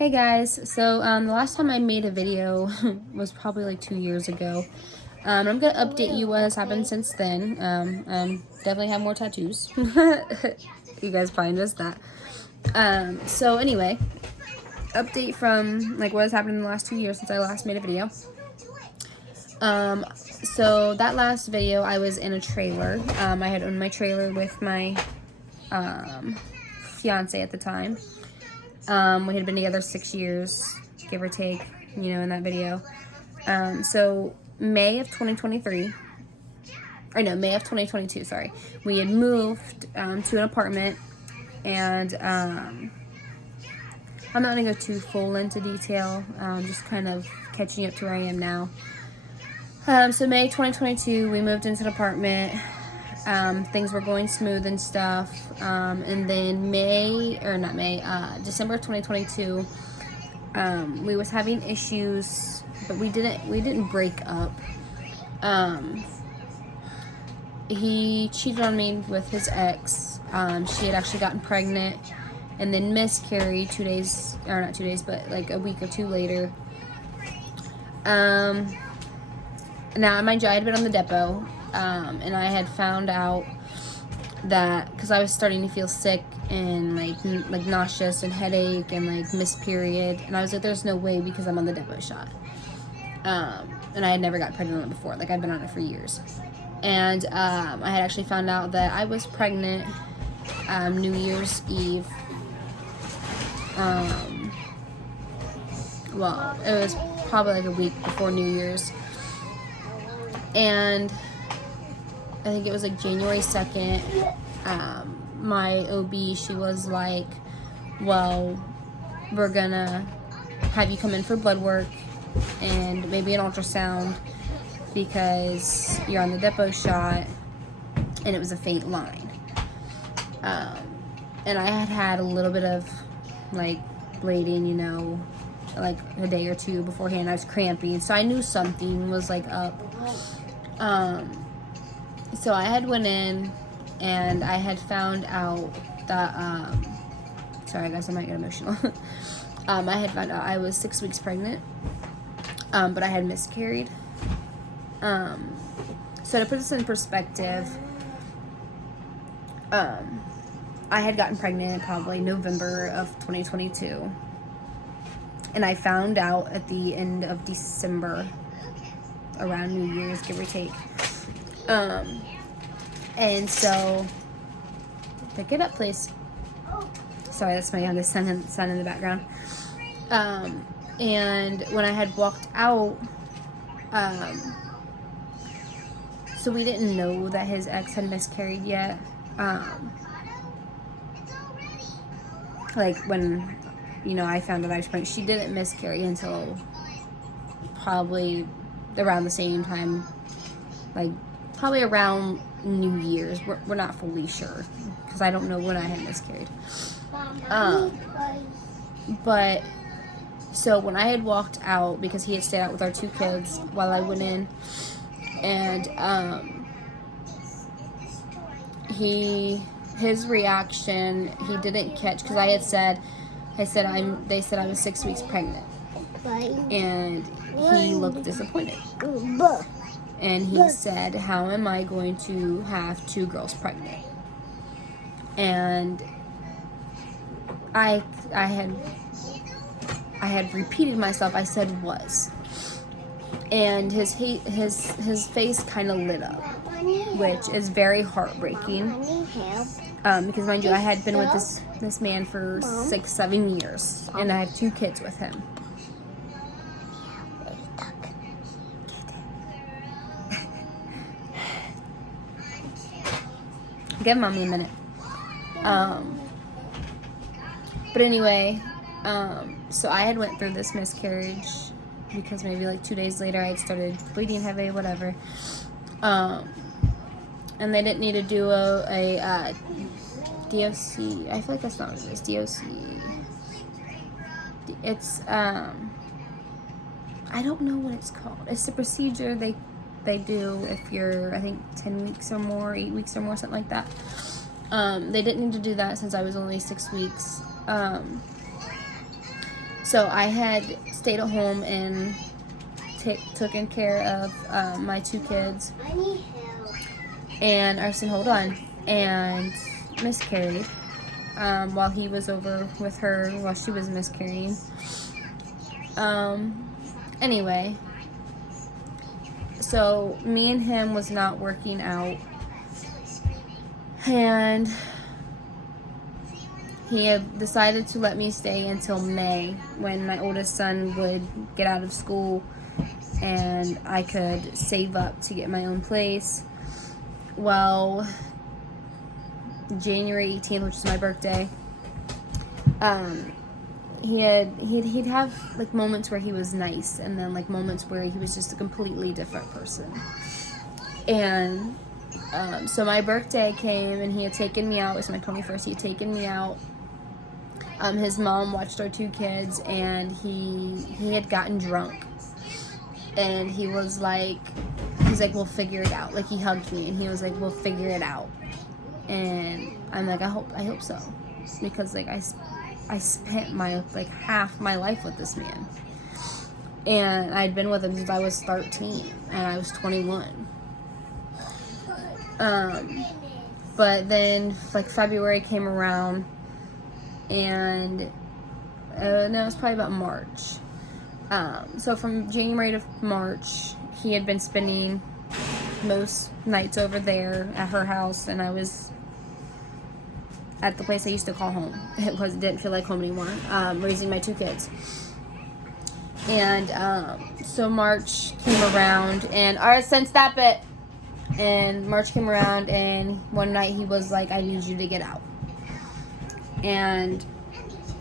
Hey guys, so the last time I made a video was probably like 2 years ago. I'm gonna update you what has happened since then. Definitely have more tattoos. You guys probably noticed that. So anyway, update from like what has happened in the last 2 years since I last made a video. So that last video I was in a trailer. I had owned my trailer with my fiance at the time. We had been together 6 years, give or take, in that video. So May of 2023, or no, May of 2022, sorry. We had moved to an apartment, and I'm not going to go too full into detail, just kind of catching up to where I am now. So May 2022, we moved into an apartment. Things were going smooth and stuff. And then December of 2022, we was having issues, but we didn't break up. He cheated on me with his ex. She had actually gotten pregnant and then miscarried not 2 days, but like a week or two later. Now, mind you, I had been on the depot, and I had found out that because I was starting to feel sick and like nauseous and headache and like missed period, and I was like, there's no way because I'm on the depot shot. And I had never got pregnant on it before. Like, I've been on it for years. And I had actually found out that I was pregnant New Year's Eve. Well, it was probably like a week before New Year's. And I think it was like January 2nd. My OB, she was like, well, we're gonna have you come in for blood work and maybe an ultrasound because you're on the depot shot, and it was a faint line. And I had a little bit of like bleeding, like a day or two beforehand. I was cramping, so I knew something was like up. So I had went in and I had found out that, sorry guys, I might get emotional. I had found out I was 6 weeks pregnant, but I had miscarried. So to put this in perspective, I had gotten pregnant probably November of 2022, and I found out at the end of December, around New Year's, give or take. And so, pick it up, please. Sorry, that's my youngest son in the background. And when I had walked out, so we didn't know that his ex had miscarried yet. Like when, I found out I was pregnant, she didn't miscarry until probably around the same time, like probably around New Year's. We're not fully sure because I don't know when I had miscarried. But so when I had walked out, because he had stayed out with our 2 kids while I went in, and his reaction, he didn't catch, because they said I was 6 weeks pregnant, and he looked disappointed. And he said, how am I going to have 2 girls pregnant? And I had repeated myself. I said was. And his face kind of lit up, which is very heartbreaking. Because mind you, I had been with this man for 6-7 years, and I had 2 kids with him. Give mommy a minute. But anyway, so I had went through this miscarriage because maybe like 2 days later I had started bleeding heavy, whatever. And they didn't need to do a DOC. I feel like that's not what it is. DOC. It's I don't know what it's called. It's the procedure they do if you're, I think, 10 weeks or more, 8 weeks or more, something like that. They didn't need to do that since I was only 6 weeks. So I had stayed at home and taken care of my 2 kids. I need help. And I said, hold on. And miscarried while he was over with her while she was miscarrying. Anyway, so me and him was not working out. And he had decided to let me stay until May when my oldest son would get out of school and I could save up to get my own place. Well, January 18th, which is my birthday, he'd have like moments where he was nice and then like moments where he was just a completely different person. And so my birthday came and he had taken me out. It was my 21st. He had taken me out. His mom watched our 2 kids and he had gotten drunk. And he's like, we'll figure it out. Like, he hugged me and he was like, we'll figure it out. And I'm like, I hope so. Because like I spent my like half my life with this man. And I'd been with him since I was 13 and I was 21. But then like February came around and no, it was probably about March. So from January to March, he had been spending most nights over there at her house, and I was at the place I used to call home. It didn't feel like home anymore, raising my 2 kids. And so March came around, and Arson, stop it! And March came around, and one night he was like, I need you to get out. And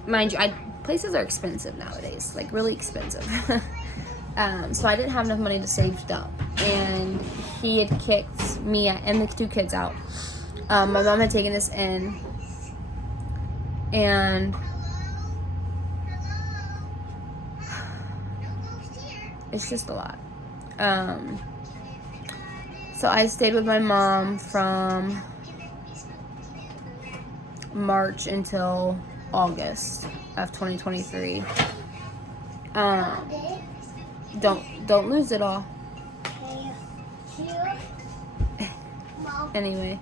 mind you, places are expensive nowadays, like really expensive. So I didn't have enough money to save up, and he had kicked me and the 2 kids out. My mom had taken us in, and it's just a lot. So I stayed with my mom from March until August of 2023. Don't lose it all. Anyway.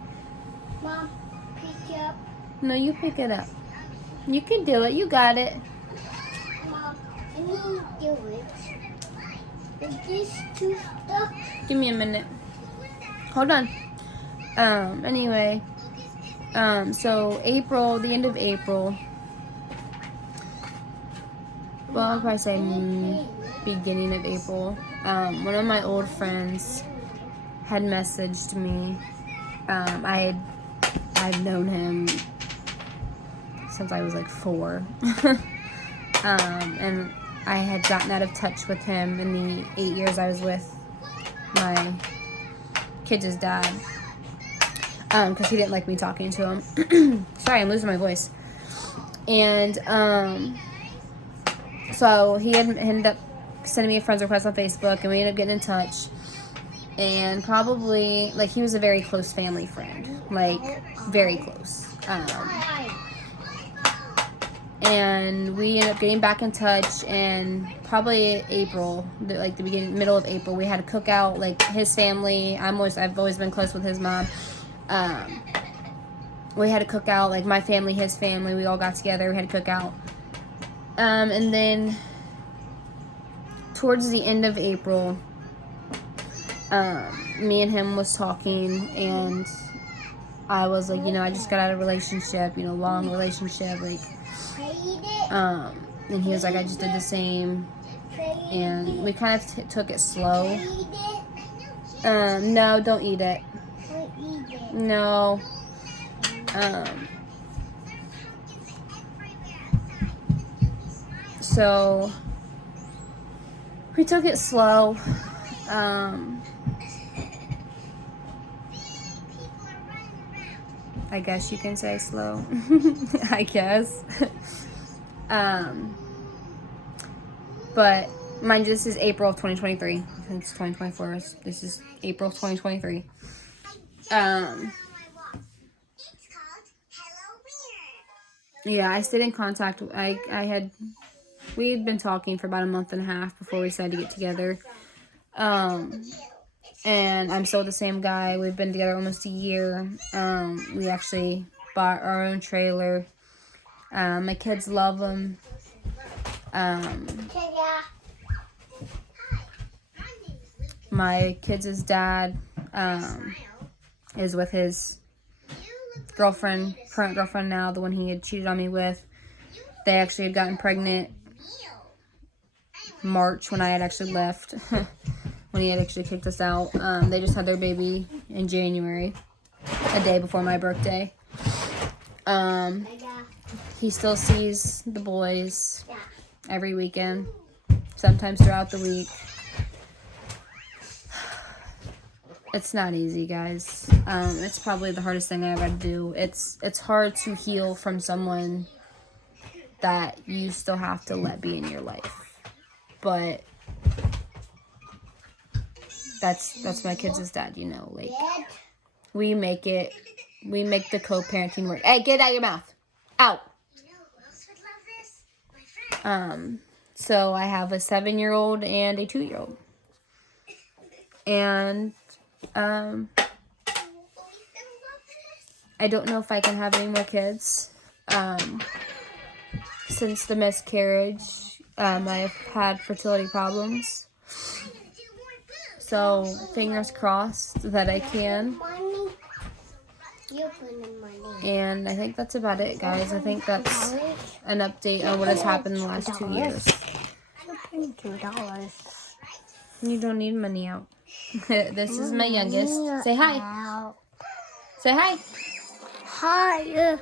Mom, pick it up. No, you pick it up. You can do it. You got it. Mom, I need to do it. Is this too stuck? Give me a minute. Hold on. Anyway. So April, the end of April. Well, I'll probably say beginning of April. One of my old friends had messaged me. I've known him since I was like 4. And I had gotten out of touch with him in the 8 years I was with my kids' dad. Because he didn't like me talking to him. Sorry, I'm losing my voice. And so he had ended up sending me a friend's request on Facebook, and we ended up getting in touch. And probably, like, he was a very close family friend. Like, very close. And we ended up getting back in touch, and probably April, like the middle of April, we had a cookout. Like, his family, I've always been close with his mom. We had a cookout, like my family, his family, we all got together, we had a cookout. And then towards the end of April, me and him was talking, and I was like, I just got out of a relationship, long relationship, like, and he was like, I just did the same, and we kind of took it slow. No, don't eat it. No. So we took it slow. I guess you can say slow. I guess. But mind you, this is April of 2023. It's 2024. This is April of 2023. Yeah, I stayed in contact. I had we had been talking for about a month and a half before we decided to get together. And I'm still with the same guy. We've been together almost a year. We actually bought our own trailer. My kids love him. My kids' dad is with his girlfriend, current girlfriend now, the one he had cheated on me with. They actually had gotten pregnant March when I had actually left, when he had actually kicked us out. They just had their baby in January, a day before my birthday. He still sees the boys every weekend, sometimes throughout the week. It's not easy, guys. It's probably the hardest thing I ever had to do. It's hard to heal from someone that you still have to let be in your life. But that's my kids' dad, you know. Like, we make the co-parenting work. Hey, get it out of your mouth. Out. So I have a 7-year-old and a 2-year-old. And I don't know if I can have any more kids. Since the miscarriage, I've had fertility problems. So fingers crossed that I can. And I think that's about it, guys. I think that's an update on what has happened in the last 2 years. $2. You don't need money out. This is my youngest. Say hi. Say hi. Hi.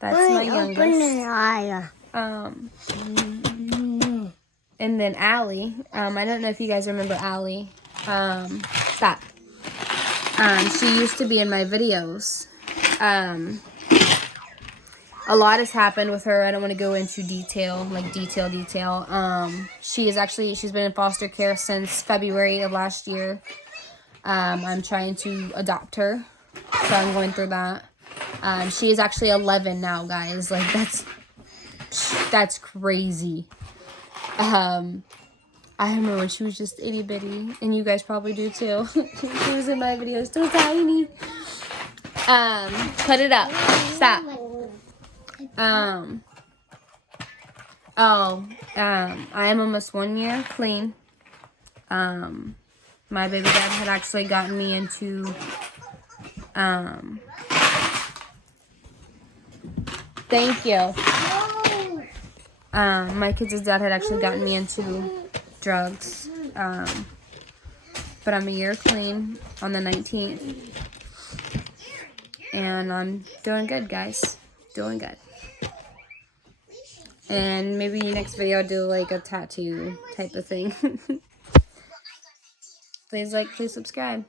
That's my youngest. And then Allie. I don't know if you guys remember Allie. Stop. She used to be in my videos. A lot has happened with her. I don't want to go into detail. She's been in foster care since February of last year. I'm trying to adopt her, so I'm going through that. She is actually 11 now, guys. Like, that's crazy. I remember when she was just itty bitty, and you guys probably do too. She was in my videos, so tiny. Put it up. Stop. I am almost 1 year clean. My baby dad had actually gotten me into, thank you. My kids' dad had actually gotten me into drugs. But I'm a year clean on the 19th. And I'm doing good, guys. Doing good. And maybe next video I'll do like a tattoo type of thing. Please like, please subscribe.